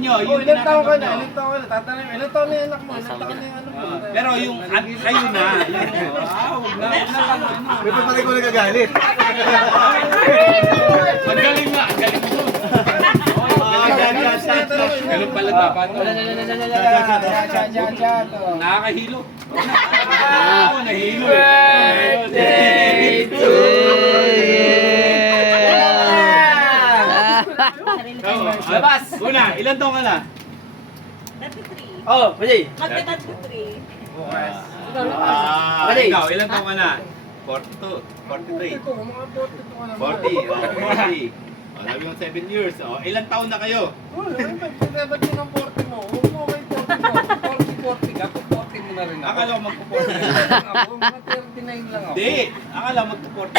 nyo, Oh, yung ilang taon ka na? tinatanggap nyo. Ilang taon ka na? Tatanong, ilang taon na yung anak mo? Ilang taon na yung ano mo? Pero yung kayo na, huwag na, May pa pala ko nagagalit. Magaling nga, galing mo. Ganun pala dapat. Nakakahilo. Ako nahilo. Birthday to Labas! Una, ilan taong ka na? 33. Oh, Pajay. Magka-33. Ikaw, ilan taong ka na? 42, 43, Ito, mga 42 ka na. 40, 40. Sabi mo 7 years. Ilan taon na kayo? Wala, ba't yun ang 40 mo? Huwag mo kay 40 ka. Kung 40 mo na rin ako. Akala ko magpo-40. Ako, mga 39 lang ako. Hindi, akala magpo-40.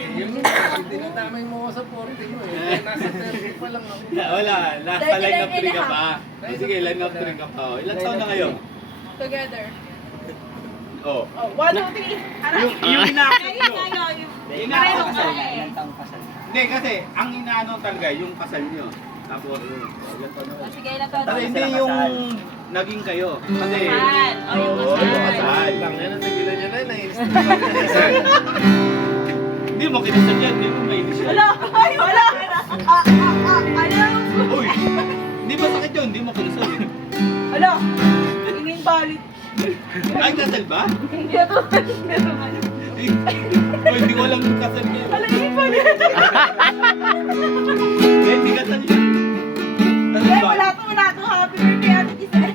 Yun mo, dinadamay mo ako sa 40 mo eh. Nasa 30 pa lang ako. Wala, nasa line of 3 ka pa. Sige, line of 3 ka pa. Ilan taon na kayo? Together. Oh. Oh, 1, 2, 3. Yung ina-accept Kayo, nyo. kayo. Ina-accept Pareho nyo. ka eh. Hindi, kasi ang inaano talaga, yung kasal nyo. Tapos, ilan taon na kayo? Sige, ilan taon? Kasi hindi yung naging kayo. Kasi, Kasal. Oh, yung oo, kasal. kasal. Lang yan, nagilan niya na yun. Hindi mo kinasal yan, hindi mo mainis yan. Wala! Ay, wala! Ayaw! Uy! Hindi ba sakit yun? Hindi mo kinasal eh. Wala! Hindi balit. Ay, kasal ba? Hindi ito. Uy, hindi ko alam kung kasal niya. Wala, hindi balit. Hindi kasal yun. Kasal Ay, ba? wala to. Happy birthday, Ate Giselle.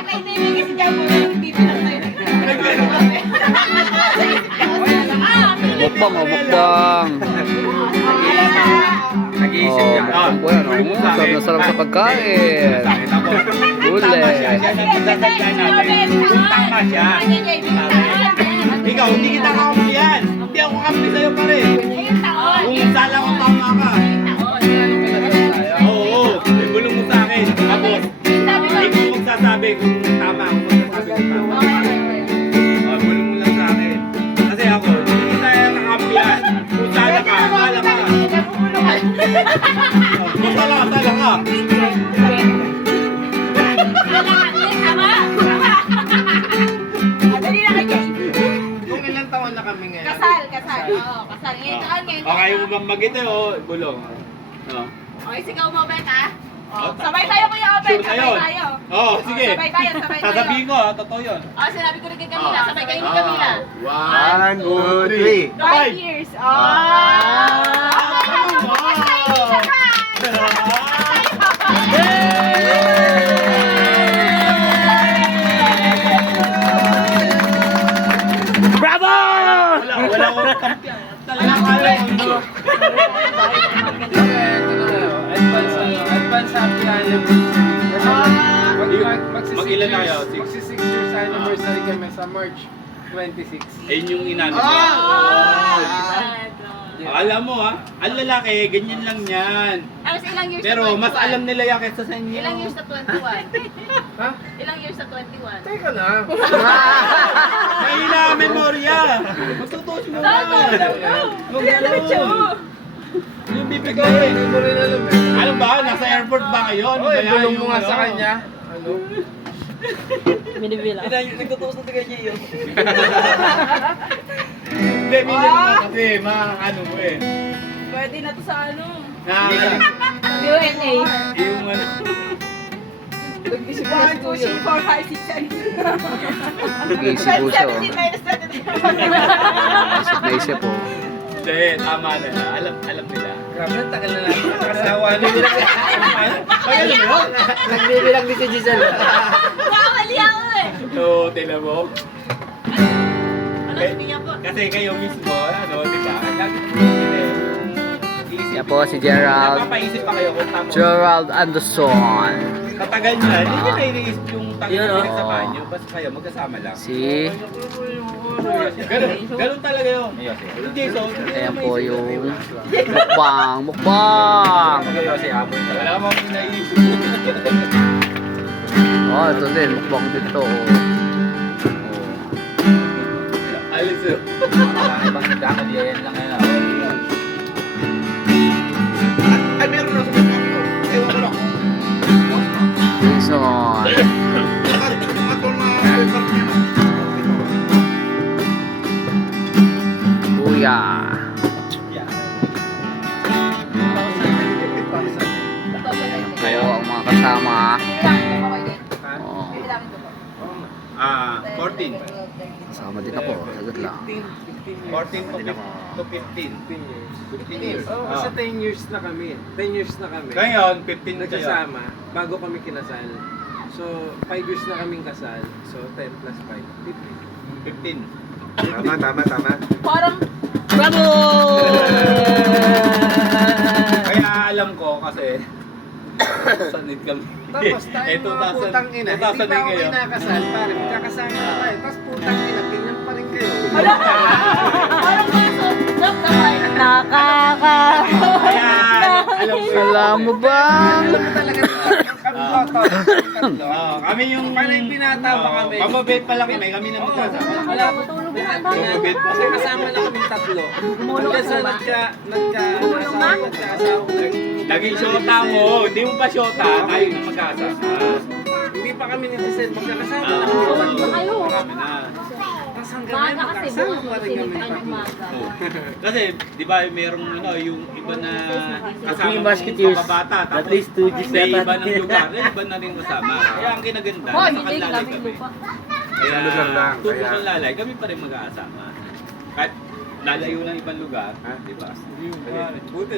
Kay Nene kasi dyan mo yung bibilang tayo. Mukbang, oh, mukbang. Nag-iisip niya. Oh, yan, oh. Sarap na sarap sa pagkain. Ule. Tama siya. Ikaw, hindi kita kakampihan. Hindi ako kampi sa'yo pa rin. Kung sala ko tama ka. Oo, ibulong mo sa akin. Tapos, ikaw magsasabi kung tama ako. Magsasabi kung tama. Ibulong mo lang sa akin. Kasi ako, hindi kita kakampihan. Kung sala ka, sala ka. Kung sala ka, sala ka. Kung ilang taon na kami ngayon? Kasal. Oo, kasal. Ngayon taon, ngayon taon. Okay mo bang mag-ito o bulong? No. Okay, sigaw mo, Bet, ha? Oh, Sabay tayo, Kuya Obet. Sure na Sabay yun. tayo. Oo, sige. Sabay tayo. Sasabihin ko, totoo yun. Sinabi ko rin kay Camila. Sabay kayo ni Camila. 1, 2, 3. 5 years. Bravo! Wala akong kampiyan. Talagang kala ko. Advance happy anniversary. Mag-ilan na kayo? Magsi 6 years anniversary kami sa March 26. Ayun yung inano ko. Alam mo ha, ang lalaki, ganyan lang yan. Ilang years Pero na 21? mas alam nila yan kaysa sa inyo. Ilang years na 21? Ha? Ilang years na 21? Teka lang. Mahina ang memorya. Magtutuos mo na. Yung bibigay. Hindi mo rin alam eh. Alam ba, nasa airport ba kayo? Ano Oy, ba yan? bulong mo Yung nga sa ano? kanya. Ano? Nagtutuos na taga niya yun. Hindi, minimum kasi, ano mo eh. Pwede na to sa ano? Na, yung ano. 1, 2, 3, 4, 5, 6, 7. Nag-iisip po siya, oh. minus 23. Isip na isip, oh. Hindi, tama na. Alam nila. Grabe, ang tagal na natin. Nakasawa na yun. Ay, alam mo? Nagbibilang din si Giselle. Mawali ako eh. So, tila mo. Ano sabi niya po? Kasi kayo mismo, ano, di ba? Yan po si Gerald. Napapaisip pa kayo kung tama. Gerald Anderson. Katagal niya, hindi niya naiisip yung tagal Yun, na oh. pinagsamahan niyo. Basta kayo, magkasama lang. Si... Ganun talaga yun. Yung Jason, Ayan po yung mukbang. Mukbang! wala ka mong naiisip. Oh, ito din. Mukbang dito. Alis yun. Ibang kakadiyayan lang ngayon. Ay, meron na sa mga ko. Ewan ko lang. Yeah. Kayo ang mga kasama. Oh, 14. kasama din ako. Sagot lang. 14 to 15. 15 years. Kasi 10 years na kami. 10 years na kami. Ngayon, 15 na kayo. Nagsasama bago kami kinasal. So, 5 years na kaming kasal. So, 10 plus 5. 15. Tama. Parang, Bravo! Kaya alam ko kasi sanid kami. Tapos tayo mga putang ina. Hindi pa ako ngayon. kinakasal. Pare, magkakasama na tayo. Tapos putang ina, ganyan pa rin kayo. parang kaso, nakaka. Kaya alam ko. Alam mo bang? Alam mo talaga kami tatlo. Kami yung Parang yung binata pa kami. Pamabait pa lang kami na magkasama. Wala po. Kasi kasama lang kami tatlo. Hanggang sa nagka-asawa. Naging syota mo, hindi mo pa syota, tayo yung magkasama. Hindi pa kami netizen. Magkakasama Ah, lang kami tatlo. Kayo. marami na. Tapos hanggang ngayon, Maga kasi, magkakasama bukas pa rin kami tatlo. Kasi, di ba, merong yung iba na kasama Three mong Musketeers. kababata, At tapos least two G's may yata. iba ng lugar, iba na rin kasama. Kaya ang kinaganda, Hoy, nasa hindi Kanlalay kami kami. lupa. Kaya, lugar lang, tubo kaya- Kanlalay, kami pa rin mag-aasama. Kahit lalayo ng ibang lugar, di ba? Buti,